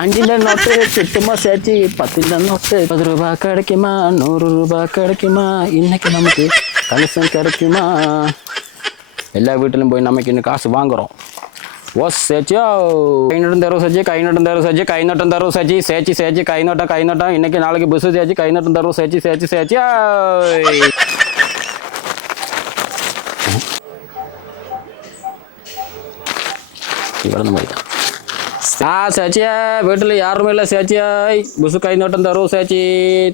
அஞ்சில note சுத்தமா சேர்த்து 10 note 10 ரூபாய் கிடைக்குமா 100 ரூபாய் கிடைக்குமா இன்னைக்கு நமக்கு கலெக்ஷன் கிடைக்குமா எல்லா வீட்டிலும் போய் நமக்கு இன்னும் காசு வாங்குறோம் ஓ சேச்சியோ கை நட்டம் தரும் சேச்சி கை நட்டம் தரும் சேச்சி கை நட்டம் தரும் சேச்சி சேச்சி சேச்சி கை நட்டம் இன்னைக்கு நாளைக்கு பஸ் சேச்சி கை நட்டம் தரும் சேச்சி சேச்சி சேச்சியா இவ்வளவு மாதிரி சேச்சியா வீட்டில் யாருமே இல்லை சேச்சியாய் புசு கை நட்டம் தரும் சேச்சி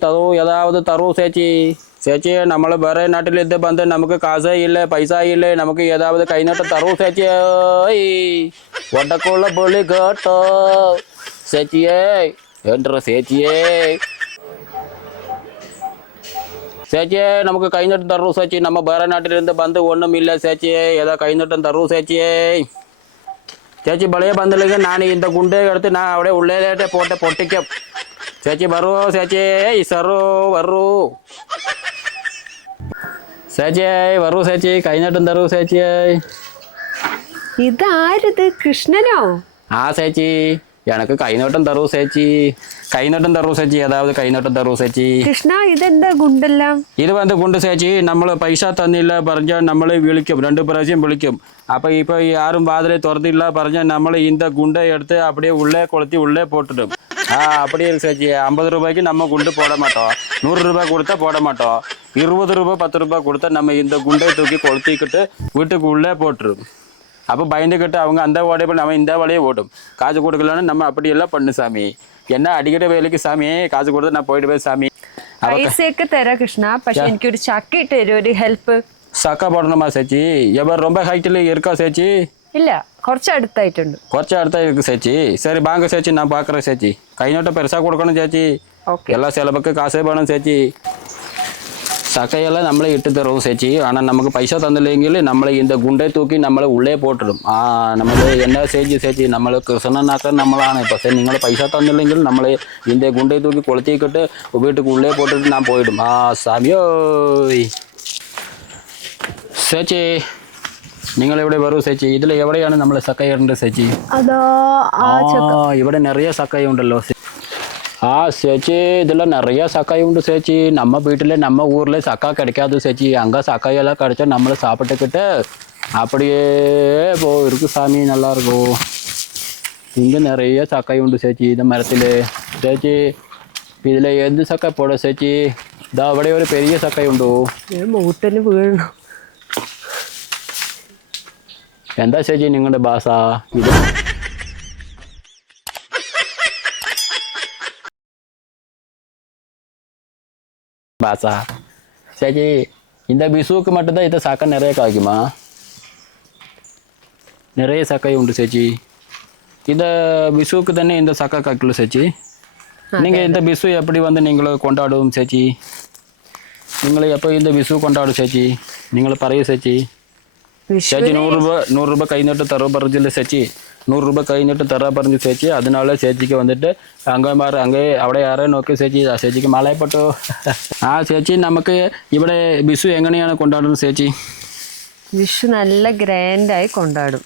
தரும் ஏதாவது தரும் சேச்சி சேச்சி நம்மளை வேற நாட்டிலிருந்து வந்து நமக்கு காசே இல்லை பைசா இல்லை நமக்கு ஏதாவது கை நட்டம் தரும் சேச்சியாய் ஒட்டக்குள்ள பொலி கேட்டோ சேச்சியே என்ற சேச்சியே சேச்சியே நமக்கு கை நட்டம் தரும் சேச்சி நம்ம வேற நாட்டிலிருந்து வந்து ஒன்றும் இல்லை சேச்சியே ஏதோ கை நட்டம் தரும் சேச்சியே சேச்சி பழைய பந்தலுக்கு நான் இந்த குண்டை எடுத்து நான் அப்படியே உள்ளே போட்டு பொட்டிக்க சேச்சி வரும் சேச்சி சரு வரும் சேச்சியே வரும் சேச்சி கை நட்டம் தரும் சேச்சியே ഇതാരത് കൃഷ്ണനോ ആ ചേച്ചി எனக்கு கை நட்டம் தரும் சேச்சி கை நட்டம் தரும் சேச்சி ஏதாவது கை நட்டம் தரும் சேச்சி കൃഷ്ണ ഇതെന്താ ഗുണ്ടെല്ലാം இது வந்து குண்டு சேச்சி நம்மளை பைசா தந்தில்ல பறஞ்சா நம்மளை விழிக்கும் 2 பிராവശ്யம் விழிக்கும் அப்போ இப்போ யாரும் வாதிலே திறந்தில்ல பறஞ்சா நம்மளை இந்த குண்டை எடுத்து அப்படியே உள்ளே கொளுத்தி உள்ளே போட்டுடும் அப்படியே இருக்கு சேச்சி 50 ரூபாய்க்கு நம்ம குண்டு போட மாட்டோம் 100 ரூபாய் கொடுத்தா போட மாட்டோம் 20 ரூபாய் 10 ரூபாய் கொடுத்தா நம்ம இந்த குண்டை தூக்கி கொளுத்திக்கிட்டு வீட்டுக்கு உள்ளே போட்டுரும் அப்போ பயந்துக்கிட்டு அவங்க அந்த ஓடையை நம்ம இந்த வழியே ஓடும் காசு கொடுக்கலன்னு நம்ம அப்படியெல்லாம் பண்ணு சாமி என்ன அடிக்கடி வேலைக்கு சாமி காசு கொடுத்து நான் போயிட்டு போய் சாமி പൈസയൊക്കെ തരാ കൃഷ്ണ പക്ഷെ എനിക്കൊരു ചക്ക ഇട്ട് തരും ഒരു ഹെൽപ്പ് சக்கா போடணுமா சேச்சி எவர் ரொம்ப ஹைட்டில் இருக்கா சேச்சி ഇല്ല കുറച്ച് അടുത്തായിട്ടുണ്ട് കുറച്ച് അടുത്താ இருக்கு சேச்சி சரி வாங்க சேச்சி நான் பார்க்குறேன் சேச்சி கை நோட்டை பெருசாக கொடுக்கணும் சேச்சி எல்லா செலவுக்கு காசே வேணும் சேச்சி சக்கையெல்லாம் நம்மளே இட்டு தருவோம் சேச்சி ஆனால் நமக்கு பைசா தந்தில்லைங்களே நம்மளை இந்த குண்டை தூக்கி நம்மளை உள்ளே போட்டுடும் நம்மளே என்ன சேச்சி நம்மளுக்கு சொன்னாக்க நம்மளான இப்போ சரி நீங்களே பைசா தந்தில்லைங்களே நம்மளே இந்த குண்டை தூக்கி கொளுத்திக்கிட்டு வீட்டுக்கு உள்ளே போட்டுட்டு நான் போயிடும் சாமியோ சேச்சி നിങ്ങൾ എവിടെ വരൂ ചേച്ചി ഇതിൽ എവിടെയാണ് നമ്മൾ സക്കയുണ്ട് ചേച്ചി ഇവിടെ നിറയെ സക്കയുണ്ടല്ലോ சேச்சி இதில் நிறைய சக்காய் உண்டு சேச்சி நம்ம வீட்டில் நம்ம ஊரில் சக்கா கிடைக்காது சேச்சி அங்கே சக்காயெல்லாம் கிடைச்சா நம்மளை சாப்பிட்டுக்கிட்டு அப்படியே இருக்கு சாமி நல்லா இருக்கும் இங்கே நிறைய சக்காய் உண்டு சேச்சி இந்த மரத்தில் சேச்சி இதில் எந்த சக்காய் போட சேச்சி இதை അവിടെ ஒரு பெரிய சக்காய் உண்டு മൂട്ടന് വീഴണം എന്താ ചേച്ചി നിങ്ങളുടെ ഭാഷ ഇത് பாசா சேச்சி இந்த விசுவுக்கு மட்டும்தான் இதை சக்கை நிறைய காய்க்குமா நிறைய சக்கை உண்டு சேச்சி இந்த விசுவுக்கு தானே இந்த சக்கை காய்க்கல சேச்சி நீங்கள் இந்த விசு எப்படி வந்து நீங்களும் கொண்டாடுவோம் சேச்சி நீங்களை எப்போ இந்த விசு கொண்டாடும் சேச்சி நீங்களை பறைய சேச்சி சேச்சி 100 ரூபாய் கை நட்டு தர பறிஞ்சில்ல சேச்சி 100 ரூபாய் கை நட்டு தர பறிஞ்சு சேச்சி அதனால சேச்சிக்கு வந்துட்டு அங்கே மாறு அங்கே അവിടെ யாரோ നോക്കി ചേച്ചി ചേച്ചിക്ക് മാലയപ്പെട്ടു ചേച്ചി നമുക്ക് ഇവിടെ വിഷു എങ്ങനെയാണ് കൊണ്ടാടുന്നത് ചേച്ചി വിഷു നല്ല ഗ്രാൻഡായി കൊണ്ടാടും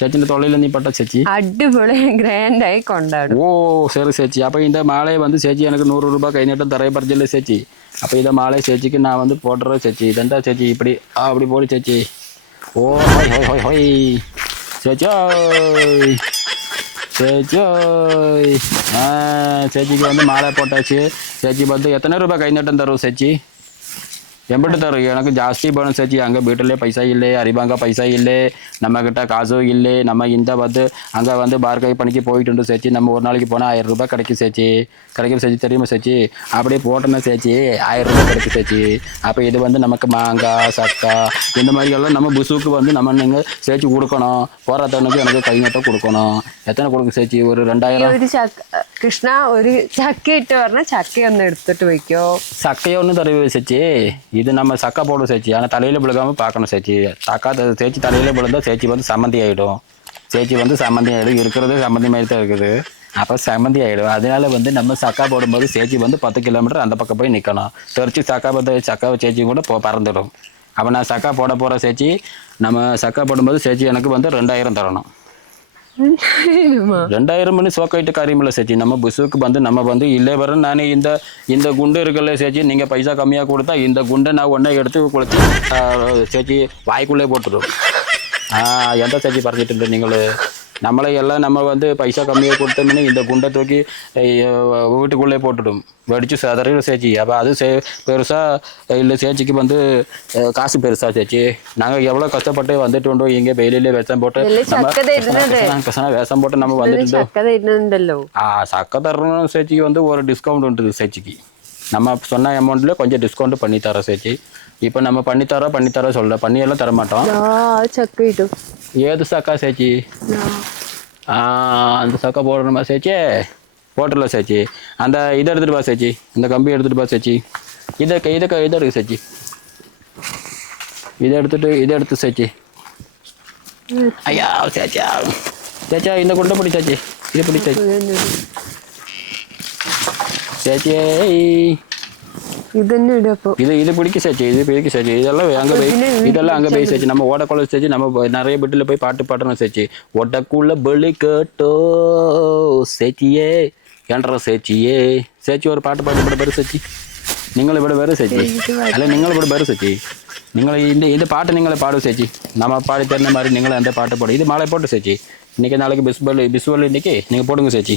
ചേച്ചിന്റെ തൊള്ളയിൽ നീ പെട്ട ചേച്ചി അടിപൊളി ഗ്രാൻഡായി കൊണ്ടാടും ഓ சரி சேச்சி அப்போ இந்த மாலையை வந்து சேச்சி எனக்கு 100 ரூபாய் கை நட்டு தர பறிஞ்சில்ல சேச்சி அப்போ இந்த மாலை சேச்சிக்கு நான் வந்து போடுறேன் சேச்சி இதெண்டா சேச்சி இப்படி அப்படி போடு சேச்சி ஓ ஹோய் ஹோய் ஹோய் ஹோய் சேச்சோய் சேச்சோய் சேச்சிக்கு வந்து மாலை போட்டாச்சு சேச்சி வந்து எத்தனை ரூபாய் கை நட்டம் தரும் சேச்சி எம்பிட்டு தரும் எனக்கு ஜாஸ்தி வேணும் சேச்சி அங்கே வீட்டிலே பைசா இல்லை அறிவாங்க பைசா இல்லை நம்மக்கிட்ட காசும் இல்லை நம்ம இந்த வந்து அங்கே வந்து பார்கை பணிக்கு போயிட்டு சேச்சி நம்ம ஒரு நாளைக்கு போனால் 1000 ரூபாய் கிடைக்கும் சேச்சி சேச்சி தெரியுமா சேச்சி அப்படியே போட்டோன்னா சேச்சி 1000 ரூபாய் கிடைக்கும் சேச்சி அப்போ இது வந்து நமக்கு மாங்காய் சக்கா இந்த மாதிரி எல்லாம் நம்ம புசுவுக்கு வந்து நம்ம நீங்கள் சேச்சி கொடுக்கணும் போராட்டனுக்கு எனக்கு கை நட்டம் கொடுக்கணும் எத்தனை கொடுக்கும் சேச்சி ஒரு 2000 കൃഷ്ണ ഒരു ചക്ക ഇട്ട് പറഞ്ഞാൽ ചക്കയൊന്ന് എടുത്തിട്ട് വെക്കോ சக்கையோன்னு தருவே சேச்சி இது நம்ம சக்கை போடும் சேச்சி ஆனால் தலையில் விழுகாமல் பார்க்கணும் சேச்சி சேச்சி தலையில் விழுந்தா சேச்சி வந்து சம்மந்தி ஆகிடும் சேச்சி வந்து சம்மந்தி ஆகிடும் இருக்கிறது சம்மந்தி மாதிரி தான் இருக்குது அப்போ சம்மந்தி ஆகிடும் அதனால வந்து நம்ம சக்கா போடும்போது சேச்சி வந்து 10 கிலோமீட்டர் அந்த பக்கம் போய் நிற்கணும் தெரிச்சு சக்கா சேச்சி கூட பறந்துடும் அப்போ நான் சக்கா போட போகிற சேச்சி நம்ம சக்கா போடும்போது சேச்சி எனக்கு வந்து 2000 தரணும் 2,000-மா? 2000 மணி சோக்காயிட்டு காரியமில்ல சேச்சி. நம்ம புசுக்கு நம்ம இல்லே வர நான் இந்த குண்டு இருக்குல்ல சேச்சி, நீங்க பைசா கம்மியா கொடுத்தா இந்த குண்டை நான் ஒன்றை எடுத்து கொடுத்து சேச்சி வாய்க்குள்ளே போட்டுரும். எந்த சேச்சி பறந்துட்டு நீங்கள் நம்மளை எல்லாம் நம்ம பைசா கம்மியாக கொடுத்தோம்னு இந்த குண்டை தூக்கி வீட்டுக்குள்ளே போட்டுடும், வெடிச்சு சதறிடும் சேச்சி. அப்போ அது பெருசாக இல்லை சேச்சிக்கு காசு பெருசா சேச்சி. நாங்கள் எவ்வளோ கஷ்டப்பட்டு வந்துட்டு உண்டோம் இங்கே வெயிலே விஷம் போட்டு விஷம் போட்டு நம்ம வந்துட்டு சக்க தரணும் சேச்சிக்கு ஒரு டிஸ்கவுண்ட் உண்டு சேச்சிக்கு. நம்ம சொன்ன அமௌண்ட்ல கொஞ்சம் டிஸ்கவுண்ட் பண்ணி தரோம் சேச்சி. இப்போ நம்ம பண்ணித்தரோம் சொல்ல பண்ணியெல்லாம் தர மாட்டோம். ஏது சக்கா சேச்சி? அந்த சக்கா போடணுமா சேச்சி? போட்டுடல சேச்சி. அந்த இதை எடுத்துட்டு பா சேச்சி, இந்த கம்பி எடுத்துட்டு பா சேச்சி. இதை எடுக்கு சேச்சி. இதை எடுத்து சேச்சி. ஐயா சேச்சா சேச்சா இந்த குண்டை பிடி சேச்சி. இதை பிடி சேச்சி. சேச்சி இது பிடிக்க சேச்சி. இது பிடிக்க சேச்சி. இதெல்லாம் அங்கே போய் சேச்சி. நம்ம ஓடக்குள்ள சேச்சி. நம்ம நிறைய வீட்டில் போய் பாட்டு பாடணும் சேச்சி. ஓட்டக்குள்ள பலி கேட்டோ சேச்சியே என்ற சேச்சியே. சேச்சி ஒரு பாட்டு பாட்டு பேரு சேச்சி. நீங்களும் இப்படி பேரு சேச்சி. அல்ல நீங்களும் இப்படி பேரு சேச்சி. நீங்கள் இந்த பாட்டு நீங்களே பாடும் சேச்சி. நம்ம பாடி தருந்த மாதிரி நீங்களும் அந்த பாட்டு பாடு. இது மாலை போட்டு சேச்சி. இன்னைக்கு நாளைக்கு பிஸ்வல் இன்னைக்கு நீங்கள் போடுங்க சேச்சி.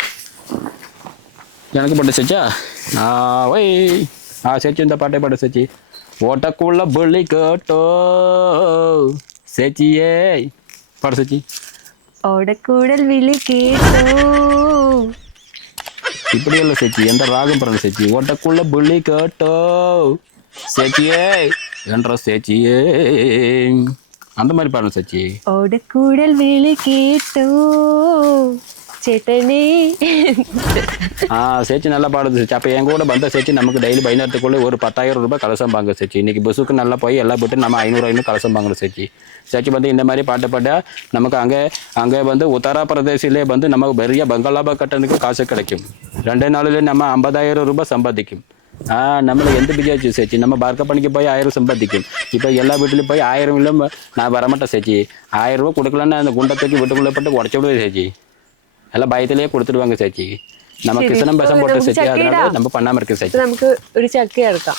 எனக்கு போட்டு சேச்சா? ஓய் சேச்சி இந்த பாட்டை பாடு சேச்சி. ஓட்டக்குள்ள புள்ளி கேட்டோ சேச்சியே பாடு சேச்சி. ஓடக்கூடல் விழி கேட்டோ. இப்படி இல்லை சேச்சி, எந்த ராகம் பாருங்க சேச்சி. ஓட்டக்குள்ள புள்ளி கேட்டோ சேச்சியே என்ற சேச்சியே அந்த மாதிரி பாருங்க சேச்சி. ஓடக்கூடல் விழி கேட்டோ சேட்டனே. சேச்சி நல்லா பாடுது சேச்சி. அப்போ என் கூட வந்த சேச்சி நமக்கு டெய்லி பையனத்துக்குள்ளே ஒரு 10,000 ரூபாய் கலசம் வாங்க சேச்சி. இன்னைக்கு பஸ்ஸுக்கு நல்லா போய் எல்லாம் போட்டு நம்ம 500 கலசம் வாங்கணும் சேச்சி. சேச்சி இந்த மாதிரி பாட்டு பாட்டா நமக்கு அங்கே உத்தரப்பிரதேசிலே நம்ம பெரிய பங்களாபா கட்டணுக்கு காசு கிடைக்கும். 2 நாளிலே நம்ம 50,000 ரூபாய் சம்பாதிக்கும். நம்மளை எந்த பிஜாச்சு சேச்சி. நம்ம பார்க்க பண்ணிக்கு போய் 1000 சம்பாதிக்கும். இப்போ எல்லா வீட்லையும் போய் 1000 இல்லை நான் வரமாட்டேன் சேச்சி. 1000 ரூபா கொடுக்கலன்னு அந்த குண்டத்துக்கு வீட்டுக்குள்ளே போட்டு உடச்சி விடுவேன் சேச்சி. எல்லாம் பயத்திலேயே கொடுத்துடுவாங்க சேச்சி. நம்ம கிருஷ்ணம் பேசம் போட்ட சேச்சி. அதனால நம்ம பண்ணாம இருக்கு சேச்சி. நமக்கு ஒரு சக்கையா இருக்கா?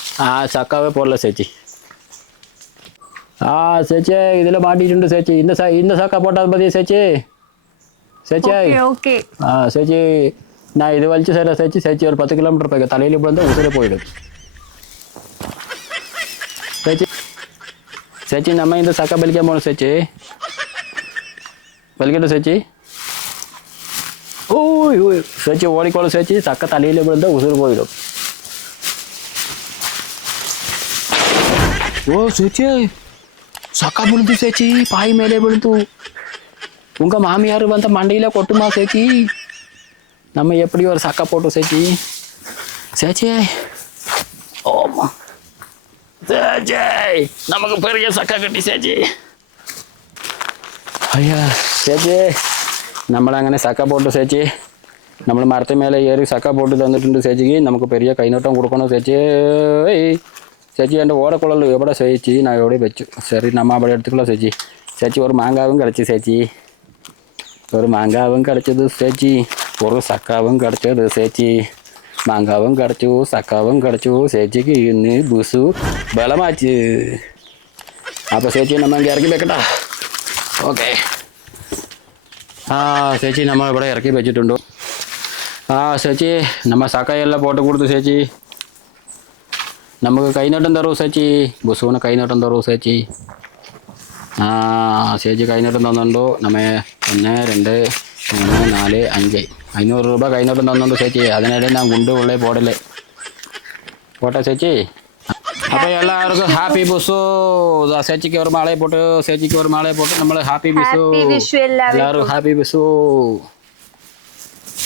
சக்காவே போடல சேச்சி. சேச்சி இதுல மாட்டிட்டு சேச்சி. இந்த சக்கா போட்டாத பத்தியா சேச்சி? சேச்சி ஓகே சேச்சி நான் இது வலிச்சு சேர சேச்சி. சேச்சி ஒரு 10 கிலோமீட்டர் போய் தலையில போய் உசுர போயிடும் சேச்சி. சேச்சி நம்ம இந்த சக்கா பலிக்க போகணும் சேச்சி. பலிக்கட்டும் சேச்சி. ஓய் ஓய் சேச்சி ஓடிக்கோளம் சேச்சி. சக்க தலையில விழுந்தா உசுறு போயிடும். சேச்சி சக்கா விழுந்து சேச்சி. பாய் மேலே விழுந்து உங்க மாமியார் மண்டையில கொட்டுமா சேச்சி? நம்ம எப்படி ஒரு சக்கா போட்டோம் சேச்சி. சேச்சி ஓமா சேச்சி நமக்கு பெரிய சக்கா கட்டி சேச்சி. ஐயா சேச்சி நம்மளை അങ്ങനെ சக்கா போட்டு சேச்சி. നമ്മൾ മരത്തെ മേലെ ஏறி சக்கா போட்டு தந்துட்டு சேச்சிக்கு நமக்கு பெரிய கைநோட்டம் கொடுக்கணும் சேச்சி. சேச்சி என் ஓடக்குழல் எവിടെ சேச்சி நான் எவ்வளோ வச்சு. சரி நம்ம அப்படி எடுத்துக்கலாம் சேச்சி. சேச்சி ஒரு மாங்காவும் கிடச்சி சேச்சி. ஒரு மாங்காவும் கிடச்சது சேச்சி. ஒரு சக்காவும் கிடச்சது சேச்சி. மாங்காவும் கிடச்சு சக்காவும் கிடச்சு சேச்சிக்கு இன்னும் புசு பலமாச்சு. அப்போ சேச்சி நம்ம இங்கே இறக்கி வைக்கட்டா? ஓகே சேச்சி நம்ம ഇവിടെ ഇറക്കി വെച്ചിട്ടുണ്ടോ? ചേച്ചി നമ്മൾ സക്കായെല്ലാം പോട്ട് കൊടുത്തു ചേച്ചി. നമുക്ക് കൈനീട്ടം തരൂ ചേച്ചി. ബുസുവിന് കൈനീട്ടം തരൂ ചേച്ചി. ചേച്ചി കൈനീട്ടം തന്നുണ്ടോ? നമ്മ 1 2 3 4 5 500 രൂപ കൈനീട്ടം തന്നുണ്ട് ചേച്ചി. അതിനിടെ ഞാൻ ഗുണ്ട് ഉള്ളേ പോടല്ലേ പോട്ടെ ചേച്ചി. അപ്പോൾ എല്ലാവർക്കും ഹാപ്പി ബുസു. ചേച്ചിക്ക് ഒരു മാളയെ പോട്ട്, ചേച്ചിക്ക് ഒരു മാളയെ പോട്ട് നമ്മൾ ഹാപ്പി ബിസു. എല്ലാവരും ഹാപ്പി ബിസു.